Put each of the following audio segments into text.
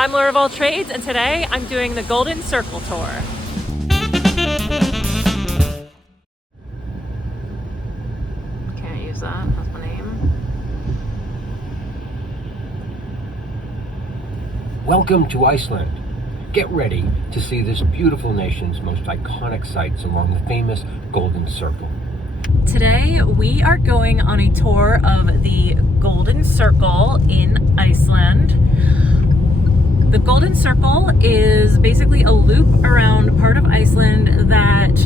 I'm Laura of All Trades, and today I'm doing the Golden Circle Tour. Can't use that, that's my name. Welcome to Iceland. Get ready to see this beautiful nation's most iconic sights along the famous Golden Circle. Today we are going on a tour of the Golden Circle in Iceland. The Golden Circle is basically a loop around part of Iceland that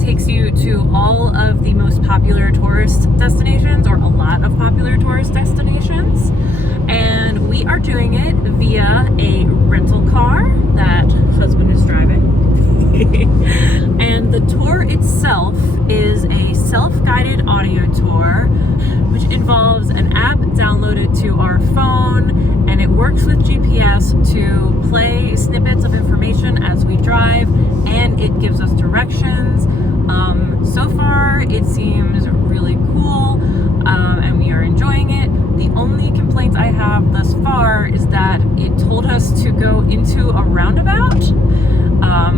takes you to all of the most popular tourist destinations, or a lot of popular tourist destinations. And we are doing it via a rental car that husband is driving. And the tour itself is a self-guided audio tour, which involves an app downloaded to our phone, and it works with GPS to play snippets of information as we drive, and it gives us directions. So far it seems really cool, and we are enjoying it. The only complaint I have thus far is that it told us to go into a roundabout,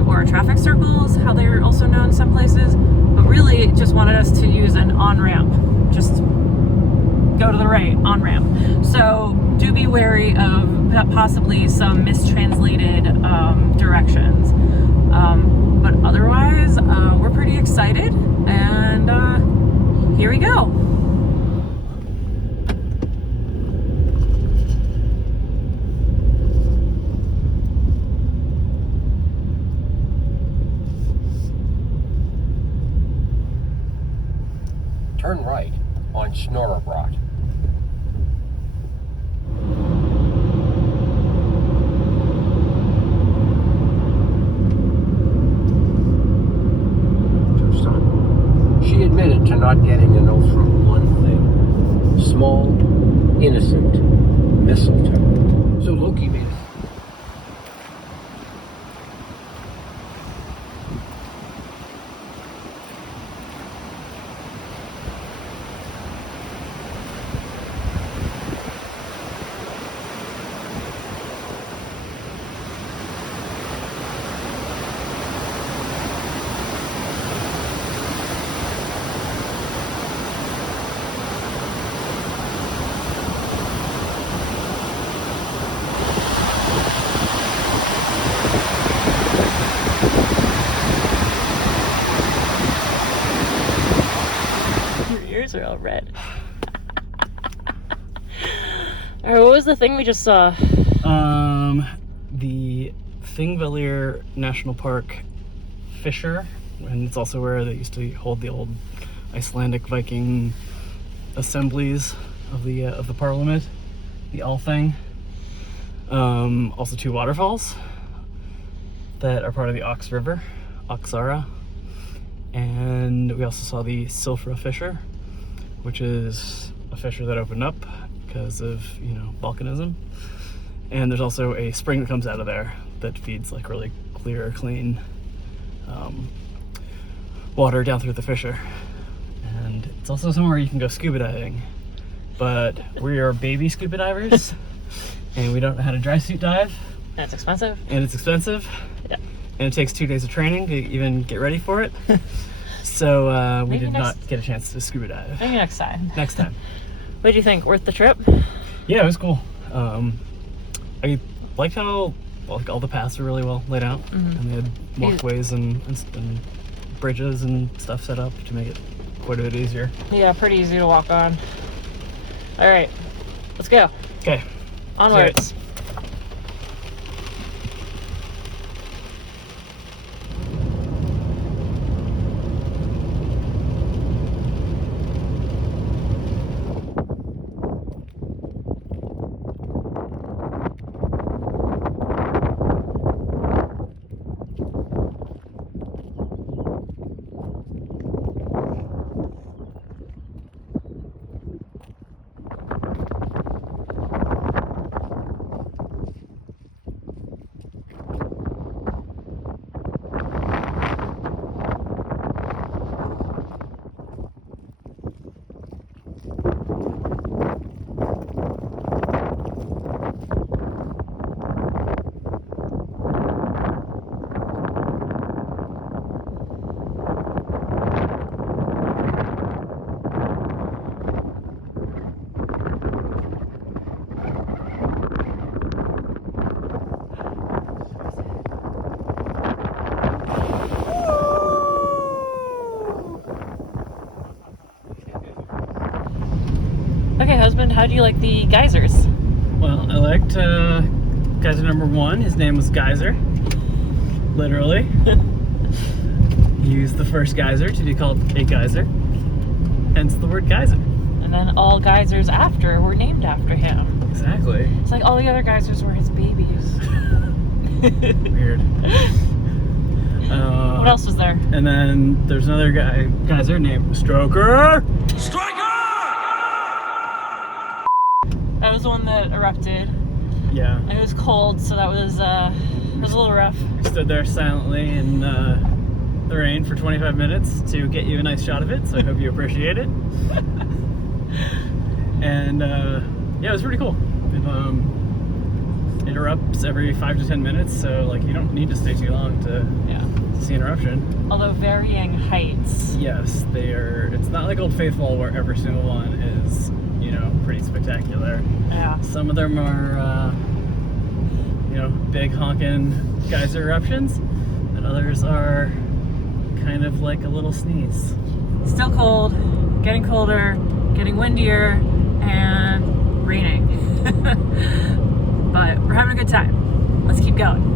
or traffic circles, how they're also known some places, but really it just wanted us to use an on-ramp, just go to the right, on-ramp. So do be wary of possibly some mistranslated directions. But otherwise, we're pretty excited, and here we go. Turn right on Snorrabrot. She admitted to not getting enough from one thing: small, innocent mistletoe. So Loki made it. Are all red. Alright, what was the thing we just saw? The Thingvellir National Park Fissure, and it's also where they used to hold the old Icelandic Viking assemblies of the Parliament, the Althing. Also 2 waterfalls that are part of the Ox River, Oxara, and we also saw the Silfra Fissure, which is a fissure that opened up because of, volcanism. And there's also a spring that comes out of there that feeds like really clear, clean water down through the fissure. And it's also somewhere you can go scuba diving. But we are baby scuba divers, and we don't know how to dry suit dive. That's expensive. And it's expensive. Yeah. And it takes 2 days of training to even get ready for it. So we Maybe did not get a chance to scuba dive. Maybe next time. Next time. What do you think? Worth the trip? Yeah, it was cool. I liked how all the paths were really well laid out, and they had walkways and bridges and stuff set up to make it quite a bit easier. Yeah, pretty easy to walk on. All right, let's go. Okay. Onwards. husband, how do you like the geysers? Well, I liked geyser number 1. His name was Geyser. Literally. He used the first geyser to be called a geyser. Hence the word geyser. And then all geysers after were named after him. Exactly. It's like all the other geysers were his babies. Weird. What else was there? And then there's another geyser named Stroker. That was the one that erupted. Yeah. And it was cold, so that was a little rough. We stood there silently in the rain for 25 minutes to get you a nice shot of it, so I hope you appreciate it. And yeah, it was pretty cool. It erupts every 5 to 10 minutes, so like you don't need to stay too long to see an eruption. Although varying heights. Yes, they are. It's not like Old Faithful where every single one is, you know, pretty spectacular. Yeah. Some of them are, you know, big honking geyser eruptions, and others are kind of like a little sneeze. Still cold, getting colder, getting windier, and raining. But we're having a good time. Let's keep going.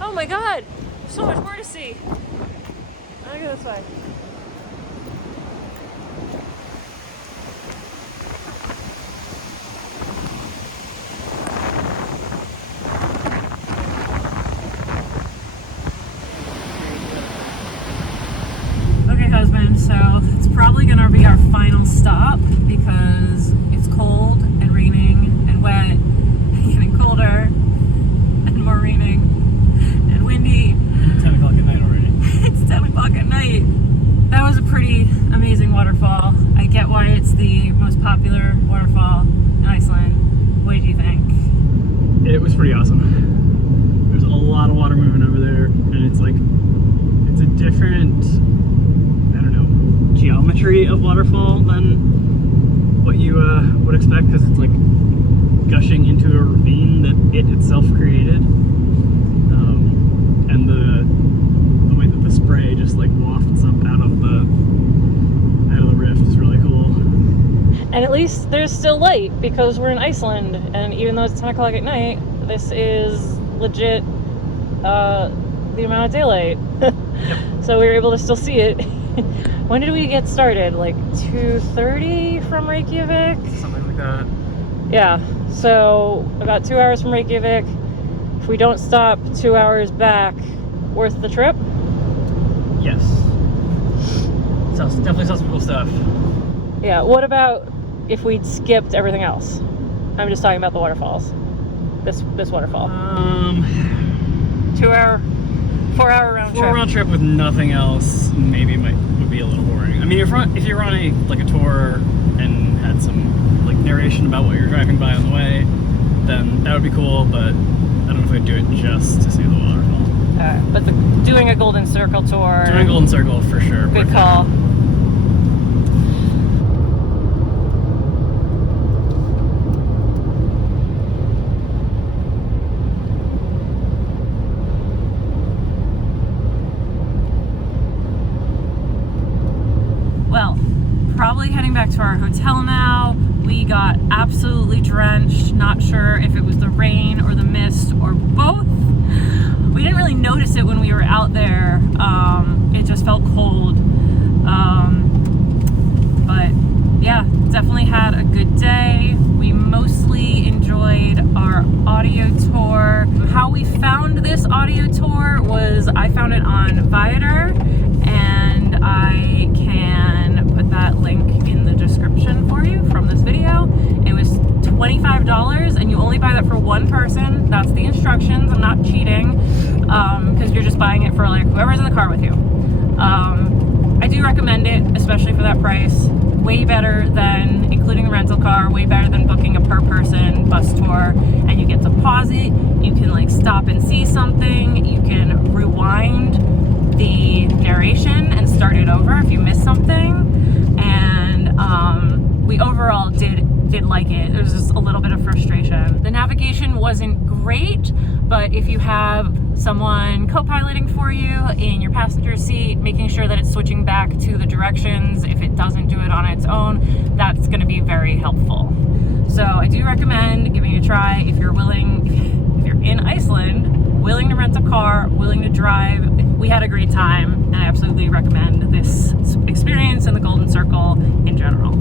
Oh my god, there's so much more to see. I'll go this way. Okay, husband, so it's probably gonna be our final stop because it's cold and raining and wet and getting colder and more raining and windy. 10 o'clock at night already. It's 10 o'clock at night. That was a pretty amazing waterfall. I get why it's the most popular waterfall in Iceland. What did you think? It was pretty awesome. There's a lot of water moving over there, and it's like, it's a different, I don't know, geometry of waterfall than what you would expect, because it's like gushing into a ravine that it itself created. And the way that the spray just like wafts up out of the rift is really cool. And at least there's still light because we're in Iceland, and even though it's 10 o'clock at night, this is legit the amount of daylight. Yep. So we were able to still see it. When did we get started? Like 2:30 from Reykjavik? Something like that. Yeah, so about 2 hours from Reykjavik. If we don't stop 2 hours back, worth the trip? Yes. Definitely saw some cool stuff. Yeah, what about if we'd skipped everything else? I'm just talking about the waterfalls. This waterfall. 4 hour round trip. 4 round trip with nothing else maybe would be a little boring. I mean, if you're on a tour and had some like narration about what you're driving by on the way, then that would be cool. But I don't know if I'd do it just to see the waterfall. But doing a Golden Circle tour. Doing Golden Circle for sure. Good call. Well, probably heading back to our hotel now. We got absolutely drenched. Not sure if it was the rain or the mist or both. We didn't really notice it when we were out there. It just felt cold. But yeah, definitely had a good day. We mostly enjoyed our audio tour. How we found this audio tour was I found it on Viator, and I can put that link in the description for you from this video. $25, and you only buy that for one person. That's the instructions. I'm not cheating, because you're just buying it for like whoever's in the car with you. I do recommend it, especially for that price. Way better than including a rental car, way better than booking a per person bus tour, and you get to pause it, you can like stop and see something, you can rewind the narration and start it over if you miss something. And we overall did like it. There was just a little bit of frustration. The navigation wasn't great, but if you have someone co-piloting for you in your passenger seat, making sure that it's switching back to the directions if it doesn't do it on its own, that's going to be very helpful. So I do recommend giving it a try if you're willing, if you're in Iceland, willing to rent a car, willing to drive. We had a great time, and I absolutely recommend this experience and the Golden Circle in general.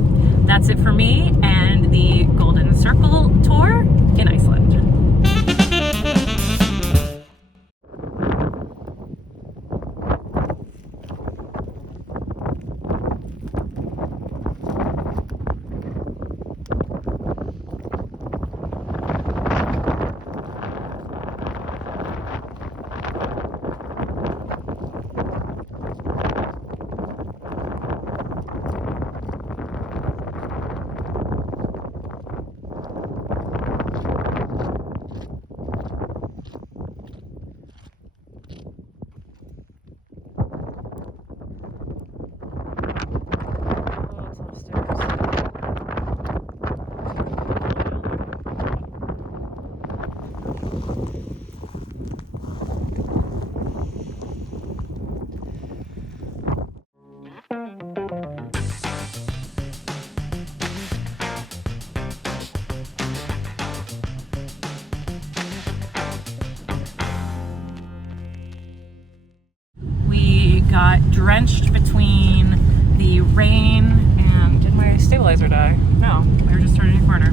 That's it for me and the Golden Circle tour in Iceland. Got drenched between the rain and, did my stabilizer die? No, we were just turning a corner.